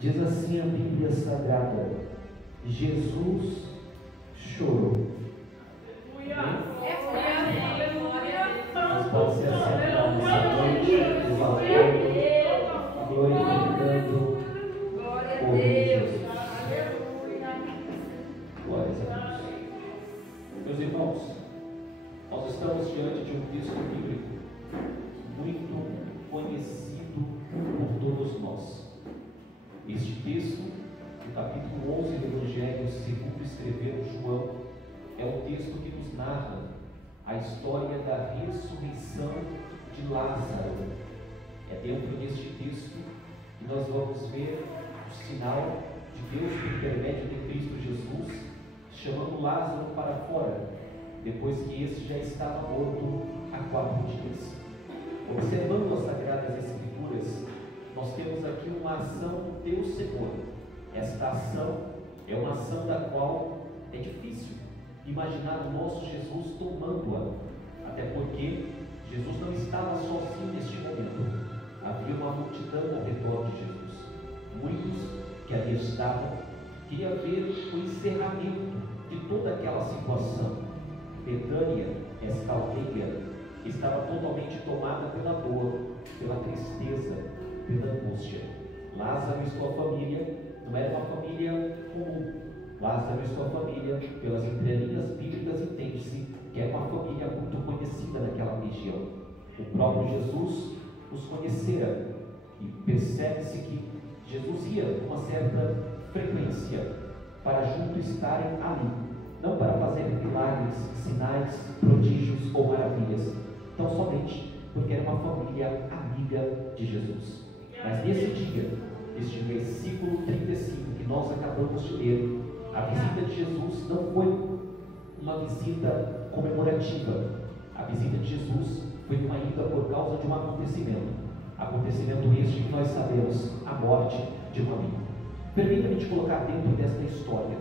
Diz assim a Bíblia Sagrada: Jesus chorou. Mas pode ser assentar nessa noite, exaltando, glorificando o Rei Jesus. Glórias a Deus. Meus irmãos, nós estamos diante de um texto bíblico muito conhecido por todos nós. Este texto, do capítulo 11 do Evangelho segundo escreveu João, é um texto que nos narra a história da ressurreição de Lázaro. É dentro deste texto que nós vamos ver o sinal de Deus por intermédio de Cristo Jesus, chamando Lázaro para fora, depois que este já estava morto há 4 dias. Observando as Sagradas Escrituras, nós temos aqui uma ação do Deus Senhor. Esta ação é uma ação da qual é difícil imaginar o nosso Jesus tomando-a, até porque Jesus não estava sozinho neste momento. Havia uma multidão ao redor de Jesus. Muitos que ali estavam queriam ver o encerramento de toda aquela situação. Betânia, esta aldeia, estava totalmente tomada pela dor, pela tristeza, pela angústia. Lázaro e sua família não era uma família comum. Lázaro e sua família, pelas entrelinhas bíblicas, entende-se que é uma família muito conhecida naquela região. O próprio Jesus os conhecera e percebe-se que Jesus ia com uma certa frequência para juntos estarem ali, não para fazer milagres, sinais, prodígios ou maravilhas, tão somente porque era uma família amiga de Jesus. Mas nesse dia, este versículo 35 que nós acabamos de ler, a visita de Jesus não foi uma visita comemorativa. A visita de Jesus foi uma ida por causa de um acontecimento este que nós sabemos, a morte de um amigo. Permita-me te colocar dentro desta história.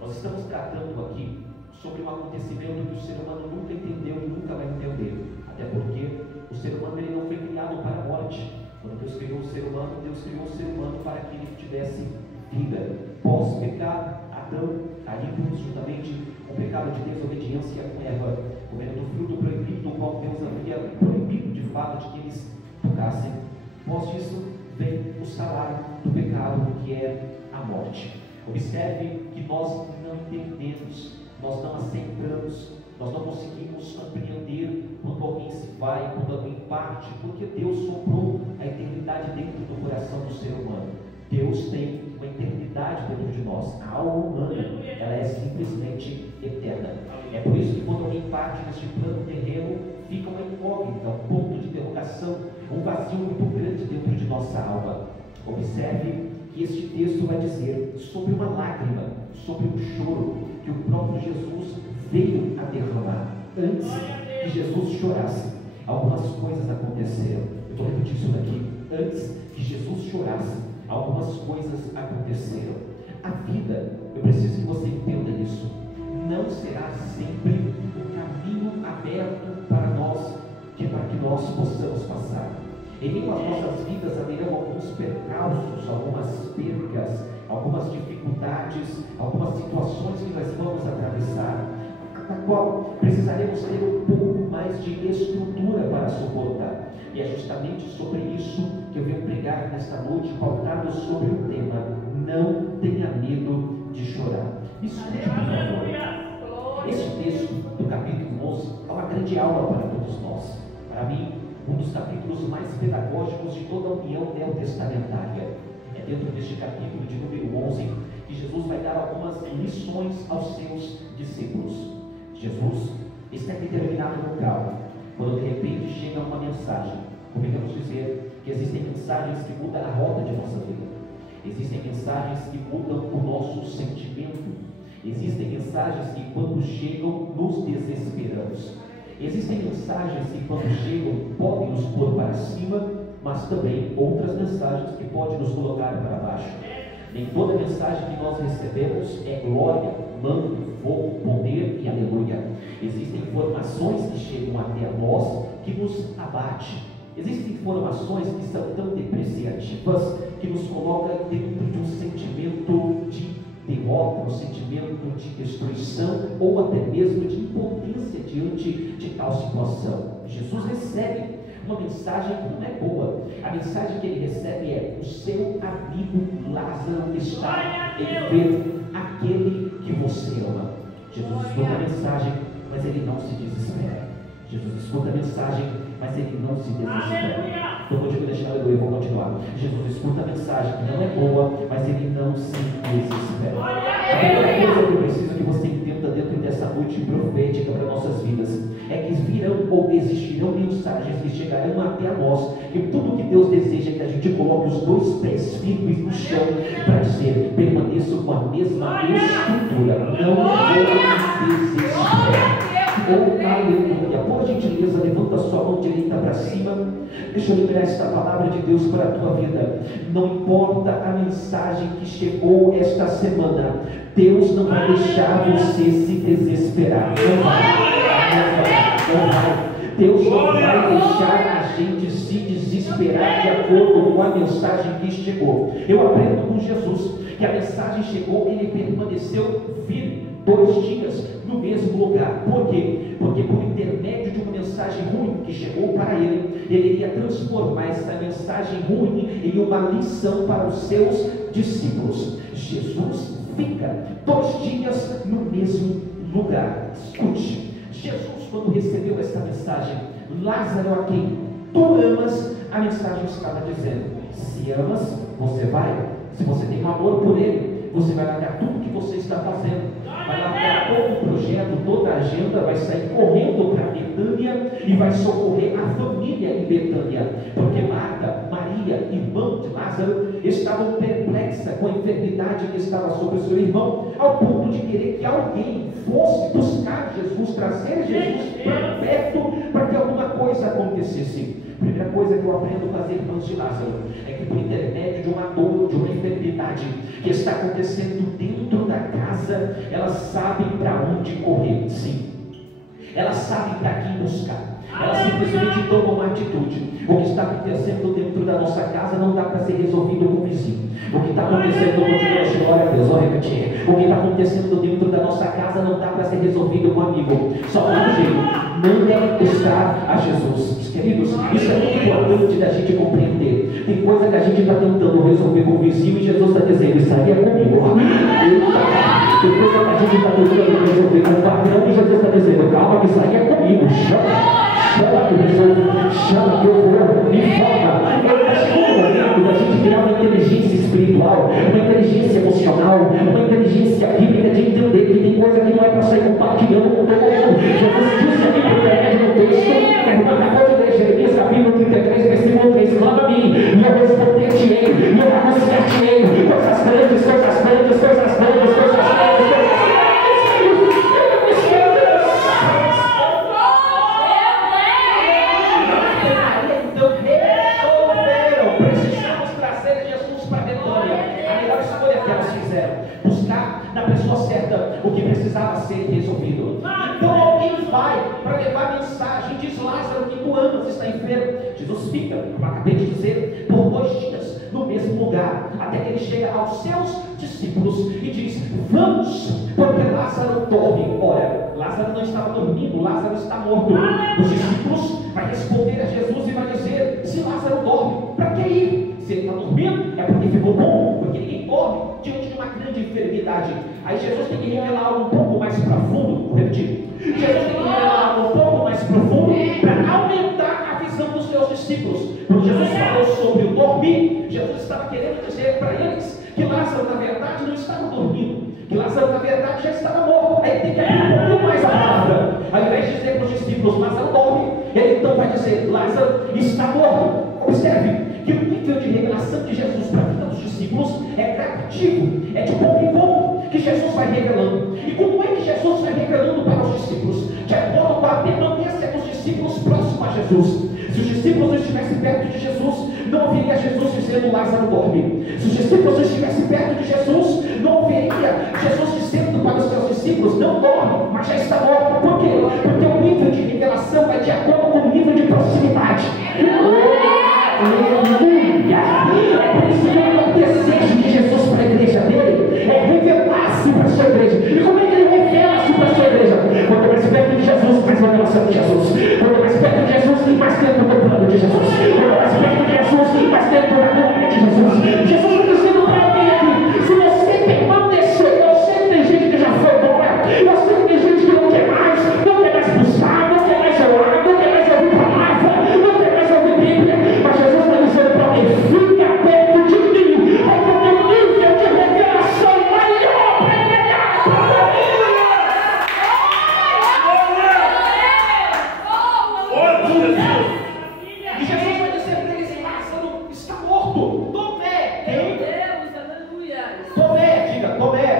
Nós estamos tratando aqui sobre um acontecimento que o ser humano nunca entendeu e nunca vai entender, até porque o ser humano ele não foi criado para a morte. Quando Deus criou o ser humano, Deus criou o ser humano para que ele tivesse vida. Pós-pecado, Adão, caímos juntamente com o pecado de desobediência com Eva, comendo do fruto proibido, do qual Deus havia proibido de fato de que eles tocassem. Após isso, vem o salário do pecado, que é a morte. Observe que nós não entendemos, nós não aceitamos, nós não conseguimos compreender quando alguém se vai, quando alguém parte, porque Deus soprou a eternidade dentro do coração do ser humano. Deus tem uma eternidade dentro de nós. A alma humana, ela é simplesmente eterna. É por isso que quando alguém parte neste plano terreno, fica uma incógnita, um ponto de interrogação, um vazio muito grande dentro de nossa alma. Observe que este texto vai dizer sobre uma lágrima, sobre um choro que o próprio Jesus veio a derramar. Antes que Jesus chorasse, algumas coisas aconteceram. Eu estou repetindo isso daqui. Antes que Jesus chorasse, algumas coisas aconteceram. A vida, eu preciso que você entenda isso, não será sempre o caminho aberto para que nós possamos passar. Em meio às nossas vidas haverão alguns percalços, algumas percas, algumas dificuldades, algumas situações que nós vamos atravessar, na qual precisaremos ter um pouco mais de estrutura para suportar. E é justamente sobre isso que eu venho pregar nesta noite, pautado sobre o tema: não tenha medo de chorar. Escute, por favor. Este texto do capítulo 11 é uma grande aula para todos nós. Para mim, um dos capítulos mais pedagógicos de toda a União Neotestamentária. É dentro deste capítulo de número 11 que Jesus vai dar algumas lições aos seus discípulos. Jesus está em determinado local, quando de repente chega uma mensagem. Podemos dizer que existem mensagens que mudam a rota de nossa vida. Existem mensagens que mudam o nosso sentimento. Existem mensagens que quando chegam nos desesperamos. Existem mensagens que quando chegam podem nos pôr para cima, mas também outras mensagens que podem nos colocar para baixo. Nem toda mensagem que nós recebemos é glória, mando, fogo, poder e aleluia. Existem informações que chegam até nós que nos abate. Existem informações que são tão depreciativas que nos colocam dentro de um derrota, no sentimento de destruição ou até mesmo de impotência diante de tal situação. Jesus recebe uma mensagem que não é boa. A mensagem que ele recebe é: o seu amigo Lázaro está enfermo, aquele que você ama. Jesus escuta a mensagem, mas ele não se desespera. Jesus escuta a mensagem, mas ele não se desespera. Então vou te deixar, aleluia, vou continuar. Jesus escuta a mensagem que não é boa, mas ele não se desespera. A primeira coisa que eu preciso que você entenda dentro dessa noite profética para nossas vidas é que virão ou existirão mensagens que chegarão até a nós, e tudo que Deus deseja é que a gente coloque os dois pés firmes no chão para dizer: permaneço com a mesma estrutura, não vou desesperar. Oh, aleluia. Por gentileza, levanta a sua mão direita para cima. Deixa eu liberar esta palavra de Deus para a tua vida. Não importa a mensagem que chegou esta semana, Deus não vai deixar você se desesperar. Não vai. Deus não vai deixar a gente se desesperar de acordo com a mensagem que chegou. Eu aprendo com Jesus que a mensagem chegou, ele permaneceu firme 2 dias no mesmo lugar. Por quê? Porque por intermédio de uma mensagem ruim que chegou para ele, ele iria transformar essa mensagem ruim em uma lição para os seus discípulos. Jesus fica 2 dias no mesmo lugar. Escute, Jesus, quando recebeu essa mensagem: Lázaro, a quem tu amas, a mensagem estava dizendo: se amas, você vai. Se você tem amor por ele, você vai largar tudo que você está fazendo, vai largar todo o projeto, toda a agenda, vai sair correndo para Betânia e vai socorrer a família em Betânia, porque Marta, Maria, irmã de Lázaro, estavam perplexas com a enfermidade que estava sobre o seu irmão, ao ponto de querer que alguém fosse buscar Jesus, trazer Jesus para perto, para que alguma coisa acontecesse. A primeira coisa que eu aprendo com as irmãs de Lázaro é que por intermédio de uma dor, de uma enfermidade que está acontecendo dentro da casa, elas sabem para onde correr. Sim, elas sabem para quem buscar. Elas simplesmente tomam uma atitude. O que está acontecendo dentro da nossa casa não dá para ser resolvido com o vizinho. O que está acontecendo, glória a Deus, olha, o que está acontecendo dentro da nossa casa não dá para ser resolvido com um amigo. Só um jeito: manda buscar a Jesus. Queridos, isso é muito importante da gente compreender. Tem coisa que a gente está tentando resolver com o vizinho e Jesus está dizendo: isso aí é comigo. Tem coisa que a gente está tentando resolver com o patrão e Jesus está dizendo: calma, que isso aí é comigo. Chama que eu resolvo, chama que eu vou, me forma. Chegou o momento da gente criar uma inteligência espiritual, uma inteligência emocional, uma inteligência bíblica de entender que tem coisa que não é para sair compartilhando com todo mundo. Jesus disse aqui por intermédio do texto, acabou de ler Jeremias capítulo 33, versículo 3: clama a mim, e eu responder-te-ei, e eu anunciar-te-ei coisas grandes, coisas grandes, coisas grandes, coisas grandes. Buscar na pessoa certa o que precisava ser resolvido. Então alguém vai para levar a mensagem: diz Lázaro, que tu amas, está enfermo. Jesus fica, como acabei de dizer, por 2 dias no mesmo lugar, até que ele chega aos seus discípulos e diz: vamos, porque Lázaro dorme. Ora, Lázaro não estava dormindo, Lázaro está morto. Os discípulos vão responder a Jesus e vai dizer: se Lázaro dorme, para que ir? Se ele está dormindo, é porque ficou bom, porque ninguém dorme diante de uma grande enfermidade. Aí Jesus tem que revelar algo um pouco mais profundo. Vou repetir: Jesus tem que revelar algo um pouco mais profundo para aumentar a visão dos seus discípulos. Quando Jesus falou sobre o dormir, Jesus estava querendo dizer para eles que Lázaro na verdade não estava dormindo, que Lázaro na verdade já estava morto. Aí ele tem que abrir um pouquinho mais a palavra. Ao invés de dizer para os discípulos: Lázaro dorme, ele então vai dizer: Lázaro está morto. Observe que o nível de revelação de Jesus para a vida dos discípulos é gradativo, é de pouco em pouco que Jesus vai revelando. E como é que Jesus vai revelando para os discípulos? De acordo com a permanência dos discípulos próximo a Jesus. Se os discípulos não estivessem perto de Jesus, não ouviria Jesus dizendo: Lázaro dorme. Se os discípulos não estivessem perto de Jesus, não ouviria Jesus dizendo para os seus discípulos: não dorme, mas já está morto. Por quê? Porque o nível de revelação é de acordo com o nível de proximidade. Aleluia! É por isso que o desejo de Jesus para a igreja dele é revelar-se avançando de Jesus. Quanto mais perto de Jesus, mais tempo do plano de Jesus. Quanto mais perto de Jesus, mais tempo da glória de Jesus. Jesus está dizendo para alguém aqui: se você permanecer, eu sei que tem gente que já foi embora, eu sei que tem gente que não quer mais buscar, não quer mais orar, não quer mais ouvir palavra, não quer mais ouvir Bíblia, mas Jesus está dizendo para alguém: fica perto de mim, porque o meu nível de revelação maior para entregar para a E Jesus vai dizer para eles: Lázaro está morto. Tomé, quem? Deus, aleluia. Tomé, diga Tomé.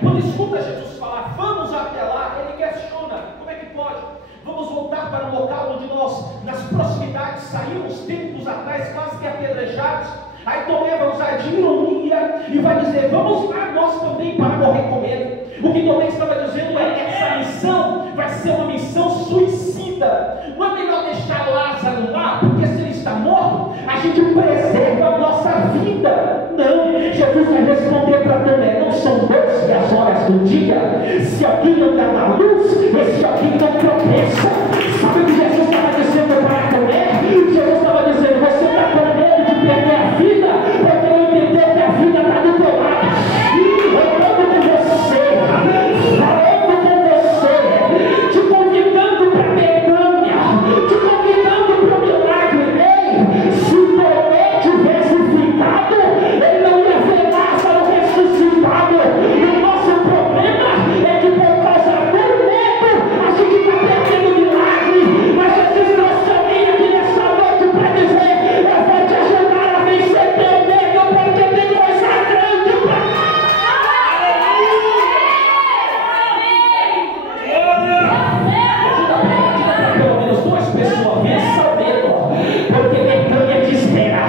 Quando escuta Jesus falar, vamos até lá, ele questiona: como é que pode? Vamos voltar para o local onde nós, nas proximidades, saímos tempos atrás, quase que apedrejados. Aí Tomé vai usar de ironia e vai dizer: vamos lá nós também para morrer com ele. O que Tomé estava dizendo é: essa missão vai ser uma missão suicida. Não é melhor deixar Lázaro lá, porque se ele está morto, a gente preserva a nossa vida. Não, Jesus vai responder para Tomé: não são 12 as horas do dia. Se alguém andar na luz, esse alguém não tropeça. Sabe o que Jesus estava dizendo para Tomé? Jesus estava dizendo: você está com medo de perder a vida, porque não entendeu que a vida está do teu lado, andando com você, falando com você, te convidando para a Betânia, te convidando para o milagre. Ei, se Tomé tivesse ficado, ele não ia ver Lázaro ressuscitado. E o nosso problema é que por causa do medo a gente está perdendo o milagre. Mas Jesus trouxe alguém aqui nessa noite para dizer: eu vou te ajudar a vencer teu medo, porque tem coisa grande para pelo menos 2 pessoas. Vença o medo, porque Betânia te espera.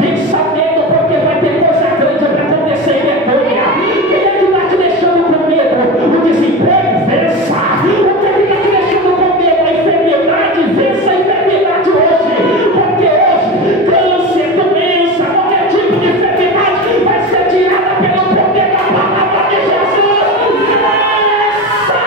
Vença o medo, porque vai ter coisa grande para acontecer em Betânia. Quem é que está te deixando com medo? O desemprego, vença. O que está te deixando com medo? A enfermidade, vença a enfermidade hoje. Porque hoje, câncer, doença, qualquer tipo de enfermidade vai ser tirada pelo poder da palavra de Jesus. Vença!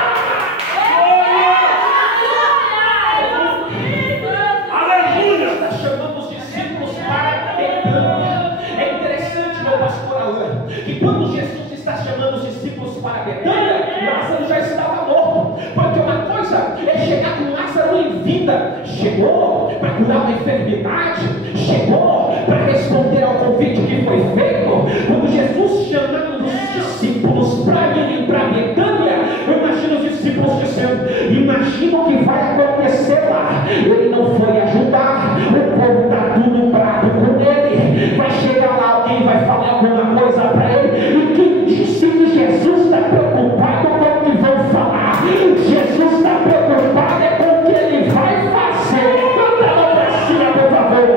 Está chamando os discípulos para Betânia. É interessante, meu pastor Alain, que quando Jesus está chamando os discípulos para Betânia, Lázaro já estava morto. Porque uma coisa é chegar com Lázaro em vida. Chegou para curar uma enfermidade, chegou para responder ao convite que foi feito. Quando Jesus chamando os discípulos para irem para Betânia, eu imagino os discípulos dizendo: imagina o que vai acontecer lá. Ele não foi ajudar, o povo está tudo bravo com ele. Vai chegar lá, alguém vai falar alguma coisa para ele. E quem disse que Jesus está preocupado com o que vão falar? Jesus está preocupado é com o que ele vai fazer. Levanta a mão para cima, por favor.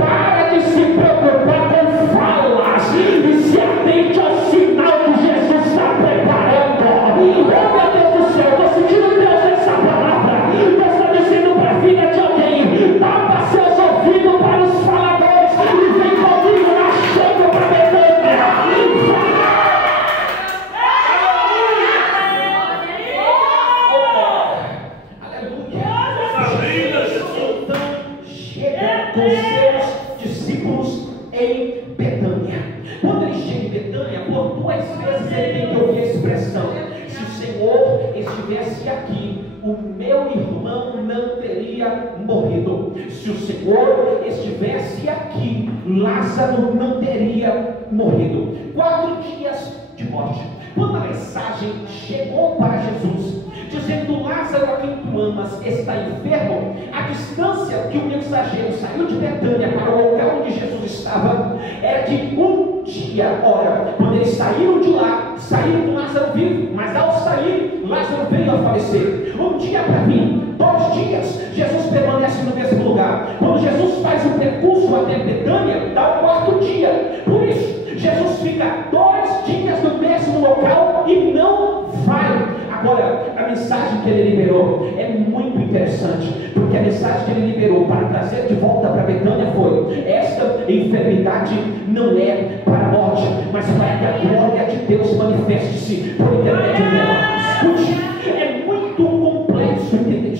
Para de se preocupar com falas e se atente ao sinal que Jesus está preparando. Oh, meu Deus do céu, estou sentindo Deus nessa palavra. Deus está dizendo para a vida de alguém: tapa seus ouvidos para os faladores e vem comigo na chega para Betânia. Aleluia. Então chega com seus discípulos em Betânia. Quando ele chega em Betânia, por 2 vezes ele tem que ouvir a expressão: se o Senhor estivesse aqui, o meu irmão não teria morrido. Se o Senhor estivesse aqui, Lázaro não teria morrido. 4 dias de morte. Quando a mensagem chegou para Jesus, dizendo: Lázaro, a quem tu amas, está enfermo, a distância que o mensageiro saiu de Betânia para o local onde Jesus estava era de 1 dia. Ora, quando eles saíram de lá, saíram com Lázaro vivo, mas ao sair, Lázaro veio a falecer. 1 dia para vir, 2 dias, Jesus permanece no mesmo lugar. Quando Jesus faz o percurso até Betânia, dá o 4º dia. Por isso, Jesus fica 2 dias no mesmo local e não vai. Agora, a mensagem que ele liberou é muito interessante, porque a mensagem que ele liberou para trazer de volta para Betânia foi: esta enfermidade não é para a morte, mas para que a glória de Deus manifeste-se por intermédio dela. Escute, é muito complexo entender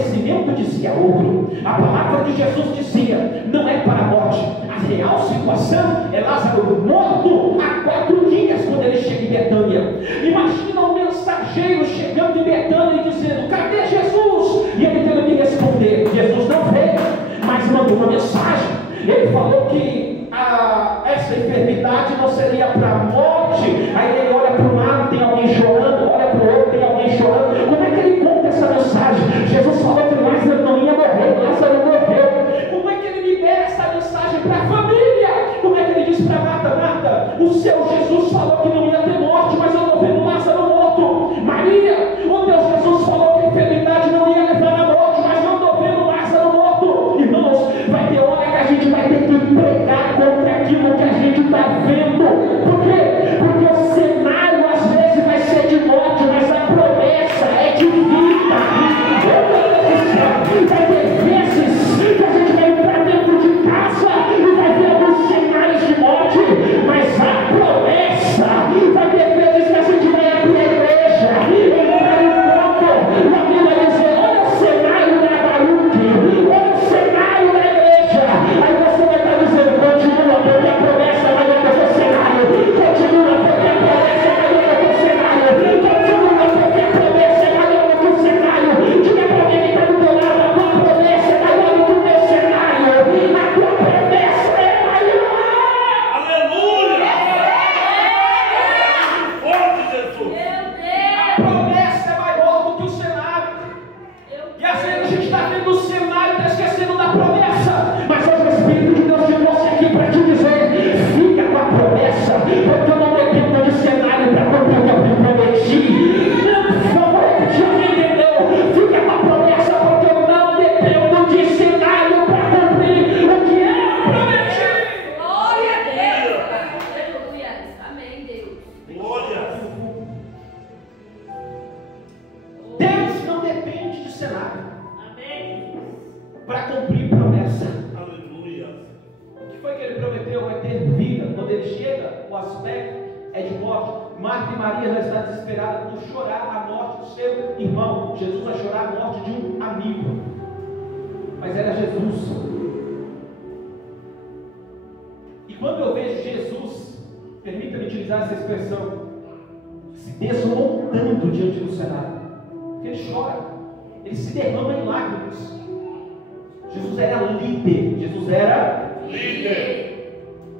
acontecimento dizia outro. A palavra de Jesus dizia: não é para a morte. A real situação é Lázaro morto há 4 dias quando ele chega em Betânia. Imagina um mensageiro chegando em Betânia e dizendo: cadê Jesus? E ele tendo que responder. Jesus não veio, mas mandou uma mensagem. Ele falou que essa enfermidade não seria para a morte. Aí ele olha para um lado, tem alguém chorando, olha para o outro, tem alguém chorando. Como é que ele conta essa mensagem? Jesus falou que Lázaro não ia morrer, Lázaro morreu. Como é que ele libera essa mensagem para a família? Como é que ele diz para Marta: Marta, o seu Jesus falou que não ia ter morte, mas eu estou vendo Lázaro morto. Maria, o teu Jesus falou que a enfermidade não ia levar à morte, mas eu estou vendo Lázaro morto. Irmãos, vai ter hora que a gente vai ter que pregar contra aquilo que a gente está vendo. Por quê? Porque o cenário às vezes vai ser de morte, mas a promessa é de vida. Vai ter vezes que a gente vai entrar dentro de casa e vai ver alguns cenários de morte, mas a promessa. Vai ter vezes que a gente vai abrir a igreja, entrar no ponto, e a Bíblia vai dizer: olha o cenário da Baruque, olha o cenário da igreja. Aí você vai estar dizendo: continua, porque a promessa vai ter o teu cenário. Continua, porque a promessa vai ter o teu cenário. Continua, porque a promessa vai ter o teu cenário. Diga para alguém que está do teu lado: a tua promessa vai ter o teu cenário. A tua promessa é maior. Aleluia! Forte, Jesus! A promessa é maior do que o cenário. E às vezes a gente está vendo o cenário e está esquecendo da promessa. Mas hoje o Espírito de Deus te trouxe aqui para te dizer: fica com a promessa, porque eu não dependo de cenário para cumprir o que eu prometi. Não, por favor, já entendeu? Fica com a promessa, porque eu não dependo de cenário para cumprir o que eu prometi. Glória a Deus. Aleluia. Amém, Deus. Glória! Deus não depende de cenário Amém. para cumprir promessa. Aleluia! O que foi que ele prometeu? Vai ter vida. Quando ele chega, o aspecto é de morte. Marta e Maria já estão desesperadas por chorar a morte do seu irmão. Jesus vai chorar a morte de um amigo, mas era Jesus. E quando eu vejo Jesus, permita-me utilizar essa expressão, se desmontando diante do cenário, ele chora, ele se derrama em lágrimas. Jesus era líder. Jesus era Líder!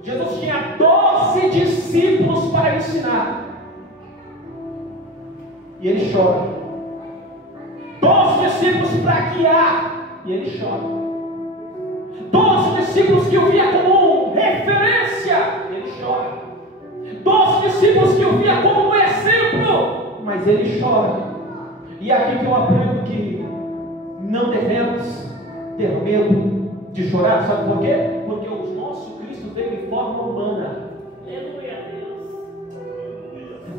Jesus tinha 12 discípulos para ensinar. E ele chora. 12 discípulos para guiar. E ele chora. 12 discípulos que o via como referência. E ele chora. 12 discípulos que o via como um exemplo. Mas ele chora. E aqui que eu aprendo que não devemos ter medo de chorar. Sabe por quê? Porque o nosso Cristo veio em forma humana. Aleluia, Deus.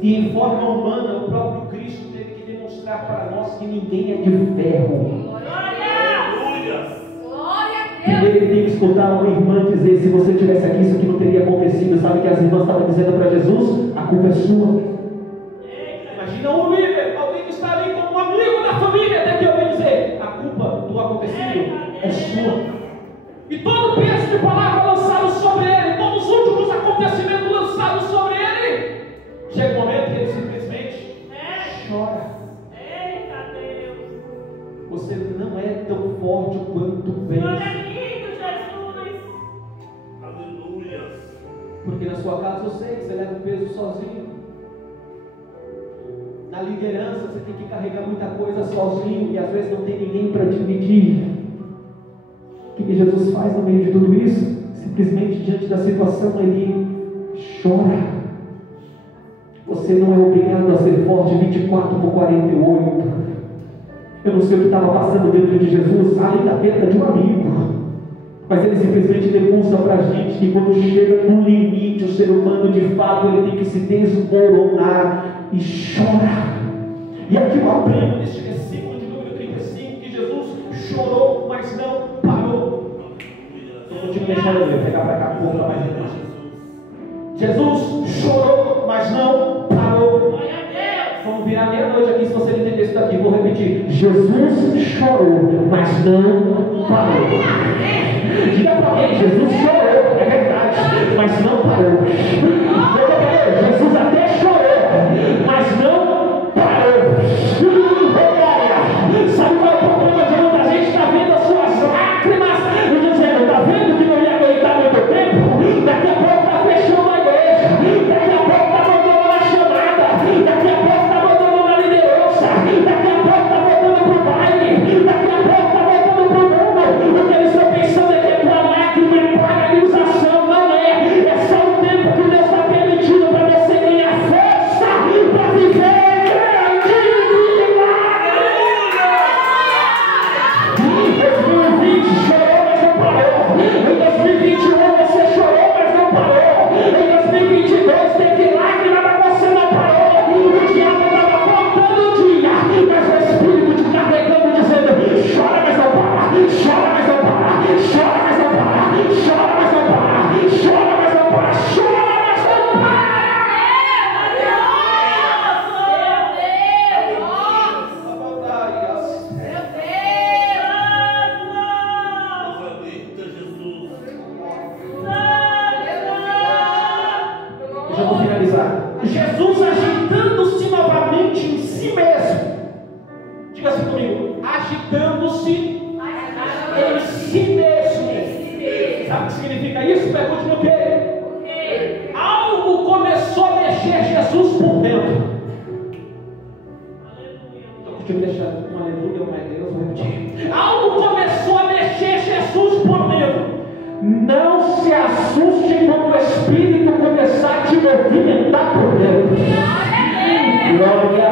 E em forma humana o próprio Cristo teve que demonstrar para nós que ninguém é de ferro. Aleluia! Glória a Primeiro Deus. ele tem que escutar uma irmã dizer: se você tivesse aqui, isso aqui não teria acontecido. Sabe o que as irmãs estavam dizendo para Jesus? A culpa é sua. Imagina um líder, alguém que está ali como um amigo da família, até que eu venho dizer: a culpa do acontecido é sua. E todo o peso de palavra lançado sobre ele, todos os últimos acontecimentos lançados sobre ele, chega um momento que ele simplesmente chora. Eita Deus. Você não é tão forte quanto pensa. Glória Jesus. Aleluia! Porque na sua casa eu sei que você leva o peso sozinho. Na liderança você tem que carregar muita coisa sozinho e às vezes não tem ninguém para dividir. O que Jesus faz no meio de tudo isso? Simplesmente diante da situação ele chora. Você não é obrigado a ser forte 24/48. Eu não sei o que estava passando dentro de Jesus, além da perda de um amigo. Mas ele simplesmente demonstra para a gente que quando chega no limite, o ser humano de fato ele tem que se desmoronar e chorar. E aqui eu aprendo neste versículo de número 35 que Jesus chorou, mas não parou. Eu continuo deixando eu pegar para cá, porra, mais Jesus chorou, mas não parou. Glória a Deus. Vamos virar meia-noite aqui se você não entender isso daqui. Vou repetir. Jesus chorou, mas não parou. Diga para alguém, Jesus chorou, é verdade, mas não parou. Jesus até chorou, mas não parou. Olha, sabe qual é o problema de muita gente? Está vendo as suas lágrimas e dizendo, está vendo que não ia aguentar muito tempo? Daqui a pouco está fechando a igreja, daqui a pouco está mandando na chamada, daqui a pouco está mandando na liderança, daqui a pouco está voltando para o baile, daqui a pouco está voltando para o mundo. O que eles estão pensando é que a tua lágrima é paralisação, não é? É só o tempo que Deus está permitindo para você ganhar força para viver. Jesus agitando-se novamente em si mesmo. Diga assim comigo, agitando-se em si mesmo. Sabe o que significa isso? Pergunte no quê? Algo começou a mexer Jesus por dentro. Deixa eu deixar um aleluia, mas Deus vai repetir. Algo começou a mexer Jesus por dentro. Não se assuste quando o Espírito começar a te movimentar por dentro. Glória.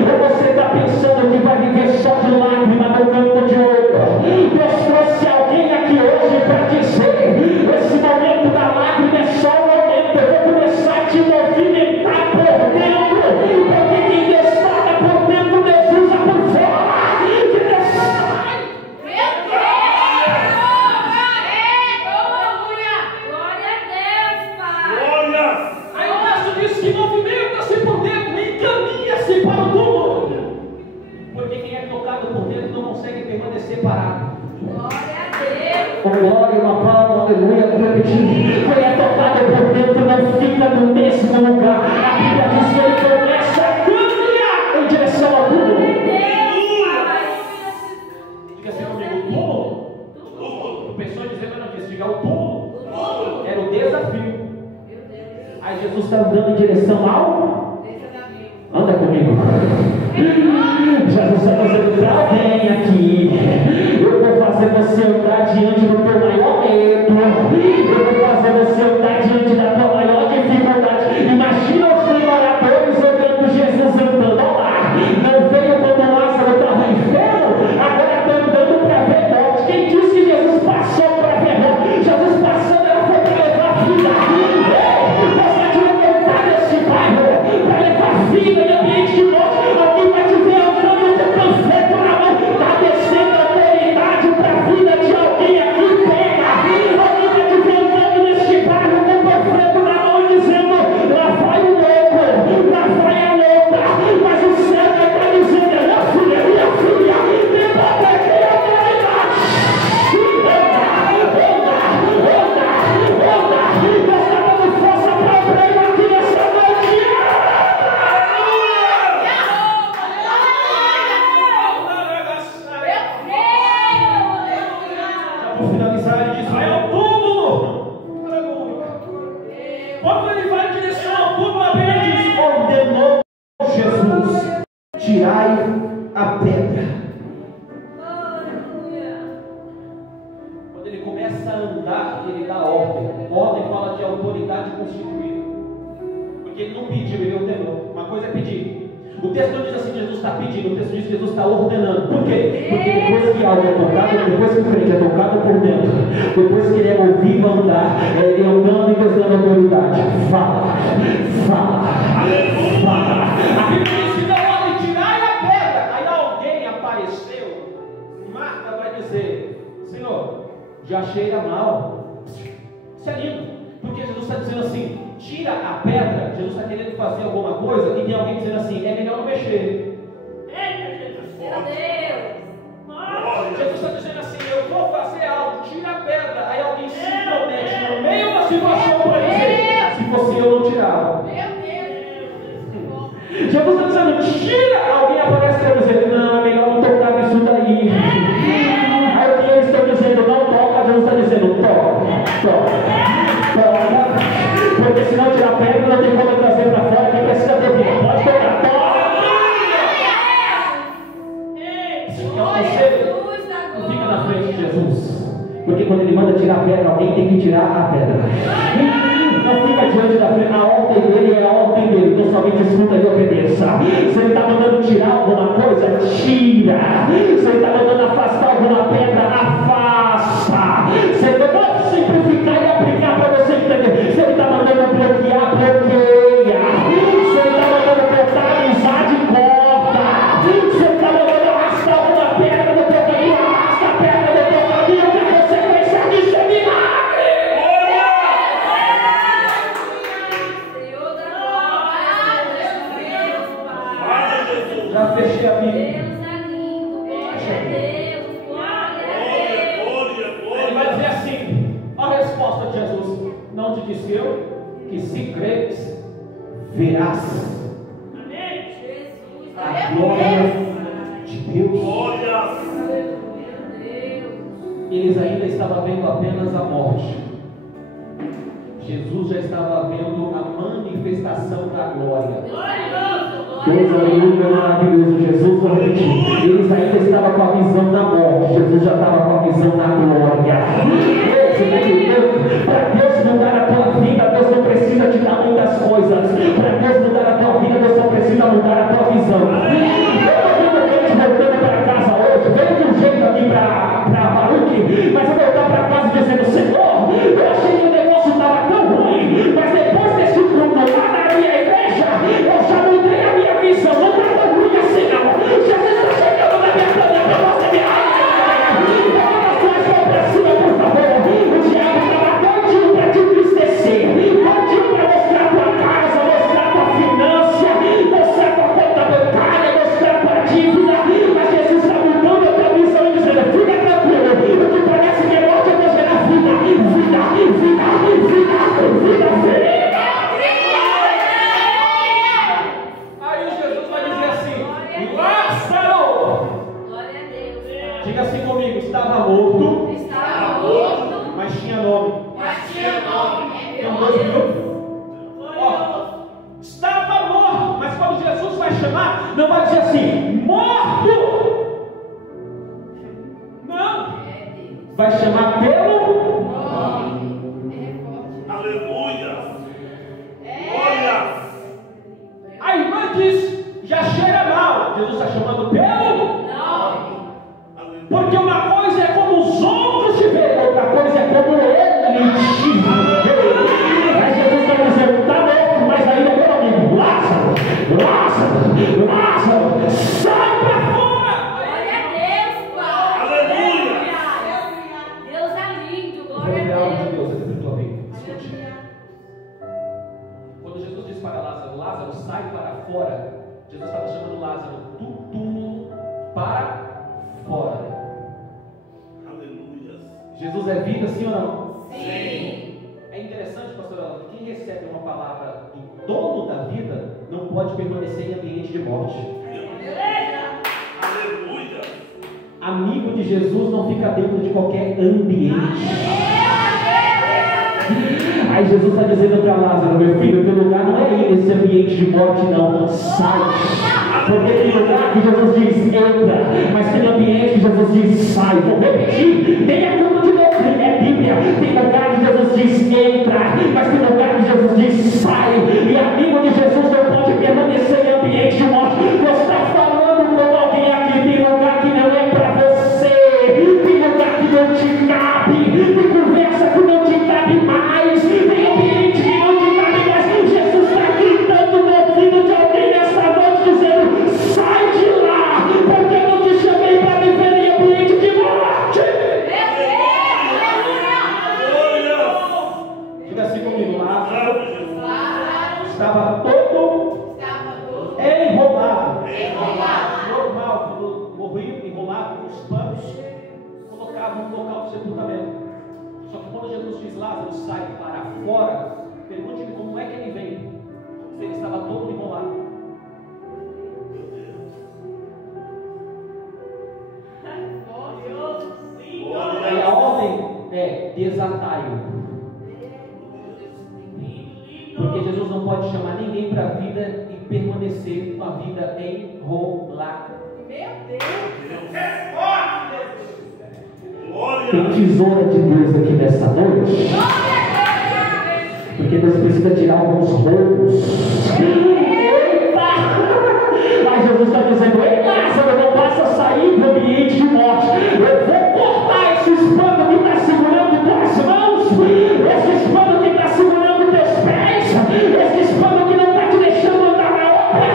Ou você está pensando que vai viver só de lágrima no canto de ouro? Deus trouxe alguém aqui hoje para dizer: esse momento da lágrima é só um momento. Eu vou começar a te movimentar por dentro. Porque quem Deus toca por dentro, Deus usa por fora. Que Deus sai. Que movimenta-se por dentro, encaminha-se para o túmulo. Porque quem é tocado por dentro não consegue permanecer parado. Glória a Deus. Glória, uma palma, aleluia, repetir. Quem é tocado por dentro não fica no mesmo lugar. A Bíblia diz que ele começa a caminhar em direção ao túmulo. Diga assim comigo, túmulo. O pessoal dizendo, não disse, diga o túmulo. Era o desafio. Aí Jesus está andando em direção ao... Anda comigo. Jesus está dizendo para alguém aqui: eu vou fazer você andar diante do teu maior medo. Eu vou fazer você andar diante da tua maior dificuldade. Imagina os adoradores olhando Jesus andando. Olha lá, não veio quando Lázaro estava enfermo, agora está andando para ver morte. Quem disse que Jesus passou para ver morte? Jesus passando era para levar a vida. Para levar vida em ambiente de morte. Alguém vai te ver andando com o panfleto na mão. Está descendo a autoridade para a vida de alguém aqui. Pega. Alguém vai te ver andando neste bairro com o panfleto na mão dizendo: lá vai o louco, lá vai a louca. Mas o céu vai estar dizendo: minha filha, levanta aqui a autoridade. Anda. Deus está dando força para o prêmio aqui nessa noite. Vou finalizar, ele diz: vai ao túmulo. Quando ele vai em direção ao túmulo, a Bíblia diz: ordenou Jesus: tirai a pedra. Quando ele começa a andar, ele dá ordem. Ordem fala de autoridade constituída. Porque ele não pediu, ele ordenou. Uma coisa é pedir. O texto não diz assim: Jesus está pedindo, o texto diz que Jesus está ordenando. Por quê? Porque depois que algo é tocado, depois que o crente é tocado por dentro, depois que ele é ouvido andar, ele andando e Deus dando autoridade. Fala. A Bíblia diz que não hora de tirar a pedra. Aí alguém apareceu. Marta vai dizer: Senhor, já cheira mal. Isso é lindo. Porque Jesus está dizendo assim: tira a pedra, Jesus está querendo fazer alguma coisa e tem alguém dizendo assim, é melhor não mexer. Meu Deus. Jesus está dizendo assim, eu vou fazer algo, tira a pedra. Aí alguém se intromete no meio da situação para dizer, se fosse eu não tirava. Meu Deus. Jesus está dizendo, tira, alguém aparece para dizer, não, é melhor não tocar nisso daí. Aí o que eles estão dizendo, não toca, Jesus está dizendo, toca. Porque se não tirar a pedra, não tem como trazer para fora, quem precisa ter vida. Pode tocar, toca. Não fica na frente de Jesus. Porque quando ele manda tirar a pedra, alguém tem que tirar a pedra. Não fica diante da frente, a ordem dele é a ordem dele. Então somente escuta e obedeça. Se ele está mandando tirar alguma coisa, tira. Se ele está mandando afastar alguma pedra, afasta. Se ele pode simplificar e aplicar para você entender. Se ele está mandando bloquear, bloqueia. Se ele está mandando cortar amizade, corta. Se ele está mandando arrastar alguma pedra do teu caminho, arrasta a pedra do teu caminho, que você consegue ser milagre. Já fechei a Bíblia. Deus é lindo, glória a Deus, glória a Deus. Ele vai dizer assim, a resposta de Jesus, não te disse eu, que se creres, verás Jesus, a glória de Deus. meu Deus. Eles ainda estavam vendo apenas a morte. Jesus já estava vendo a manifestação da glória. Deus, aleluia, maravilhoso, Jesus, eles ainda estavam com a visão da morte, Jesus já estava com a visão da glória. Você está entendendo? Para Deus mudar a tua vida, Deus não precisa te dar muitas coisas. Para Deus mudar a tua vida, Deus só precisa mudar a tua visão. Eu estou vendo gente voltando para casa hoje, veio de um jeito aqui para Baruque, mas eu voltar para casa dizendo, Senhor, eu achei que o negócio estava tão ruim, mas depois desse culto lá na minha igreja, eu já mudei a minha visão, não está tão ruim assim não. Jesus está chegando na minha família para você me coloca as tuas mãos para cima, por favor. O diabo estava doidinho para te entristecer, doidinho para mostrar tua casa, mostrar tua finança, mostrar tua conta bancária, mostrar tua dívida, mas Jesus está mudando a tua visão e dizendo, fica tranquilo, o que parece que é morte, eu vou gerar vida. Aí Jesus vai dizer assim, Lázaro, Glória a Deus. diga assim comigo, estava morto, Estava morto, mas tinha nome. mas tinha nome. Tem 2 minutos. Ó, estava morto, mas quando Jesus vai chamar, não vai dizer assim, morto. Não, vai chamar pelo a irmã diz, já cheira mal. Jesus está chamando pelo porque uma coisa é como os outros te veem, outra coisa é como ele te vê. Aí Jesus está dizendo, está morto, mas ainda é meu amigo. Lázaro, sai para fora. Glória a Deus, Pai. Deus é lindo, glória a Deus. Deus, essa tua vida. Quando Jesus diz para Lázaro, Lázaro, sai para fora, Jesus estava chamando Lázaro do túmulo para fora. Jesus é vida, sim ou não? Sim. É interessante, pastor Alan, que quem recebe uma palavra do dono da vida não pode permanecer em ambiente de morte. Amigo de Jesus não fica dentro de qualquer ambiente. Aí Jesus está dizendo para Lázaro, meu filho, teu lugar não é ir nesse ambiente de morte, não. Sai. Porque tem lugar que Jesus diz, entra. Mas tem ambiente que Jesus diz, sai. Vou repetir. Tem a culpa de doutrina, é Bíblia. Tem lugar que Jesus diz, entra. Mas tem lugar que Jesus diz, sai. E amigo de Jesus não pode permanecer em ambiente de morte. Você está falando com alguém aqui. Tem lugar que não é para você. Tem lugar que não te cabe. Tem conversa que não te cabe mais. Tem ambiente que não te cabe mais. Jesus está gritando no ouvido de alguém nessa noite, dizendo, sai de lá, porque eu não te chamei para viver em ambiente de morte. Meu Deus, aleluia. Estava todo enrolado. Normal, quando morriam, enrolavam os panos, colocavam no local do sepultamento. Só que quando Jesus diz Lázaro sai para fora, pergunte-me como é que ele veio, se ele estava todo enrolado. Aí a ordem é desatai-o. Porque Jesus não pode chamar ninguém para a vida e permanecer com a vida enrolada. Meu Deus! Tem tesoura de Deus aqui nessa noite. Porque Deus precisa tirar alguns roubos. Mas Jesus está dizendo: ei, Lázaro, não possa sair do ambiente de morte. Eu vou cortar esse espano que está segurando tuas mãos, esse espano que está segurando teus pés, esse espano que não está te deixando andar na obra,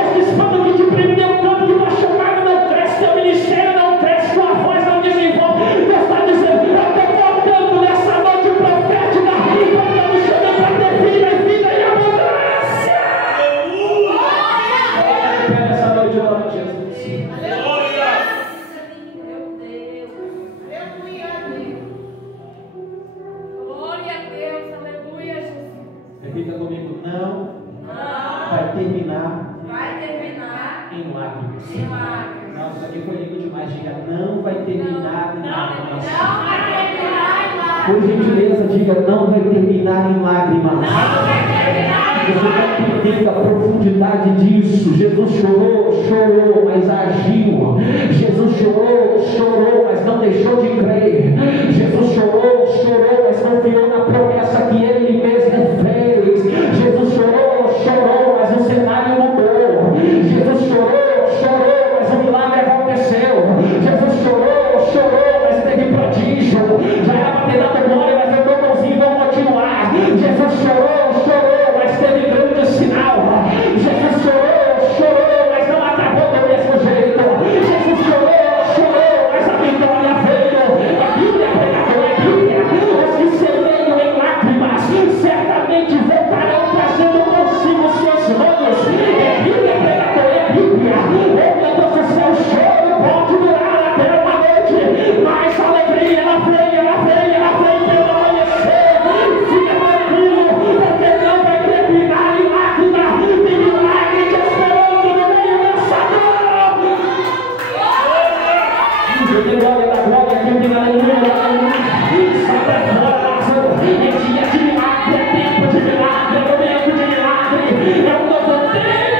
esse espano que te prendeu tanto que tua chamada não cresce, teu ministério não cresce, tua voz não desenvolve. Deus está dizendo: eu estou cortando nessa noite profética, porque eu me chamei para ter vida e vida em abundância. Essa noite eu amo Jesus. Repita comigo: não vai terminar em lágrimas. Não, isso aqui foi lindo demais. Diga: não vai terminar em lágrimas. Por gentileza, diga: não vai terminar em lágrimas. Você está entendendo a profundidade disso? Jesus chorou, mas agiu. Jesus chorou, mas não deixou de crer. Jesus chorou, mas confiou na promessa que Ele mesmo fez. Jesus chorou, mas o cenário mudou. Jesus chorou, mas o milagre aconteceu. Jesus chorou, mas teve prodígio. Já era para ter dado glória, mas eu não consigo, vamos continuar. Jesus chorou, mas teve grande sinal. Jesus chorou, mas não acabou do mesmo jeito. Jesus chorou, mas a vitória veio. A Bíblia, pregador, é Bíblia. Os que semeiam em lágrimas certamente voltarão trazendo consigo seus mãos. É Bíblia, pregador, é Bíblia. Oh meu Deus do céu, o choro pode durar até uma noite, mas a alegria ela vem pelo amanhecer. Fica tranquilo, porque não vai terminar em lágrima. Tem milagre te esperando no meio dessa dor. Eu tenho glória da glória, que eu tenho aleluia. Sai pra fora, Lázaro. É dia de milagre, é tempo de milagre, é momento de milagre. É um novo tempo.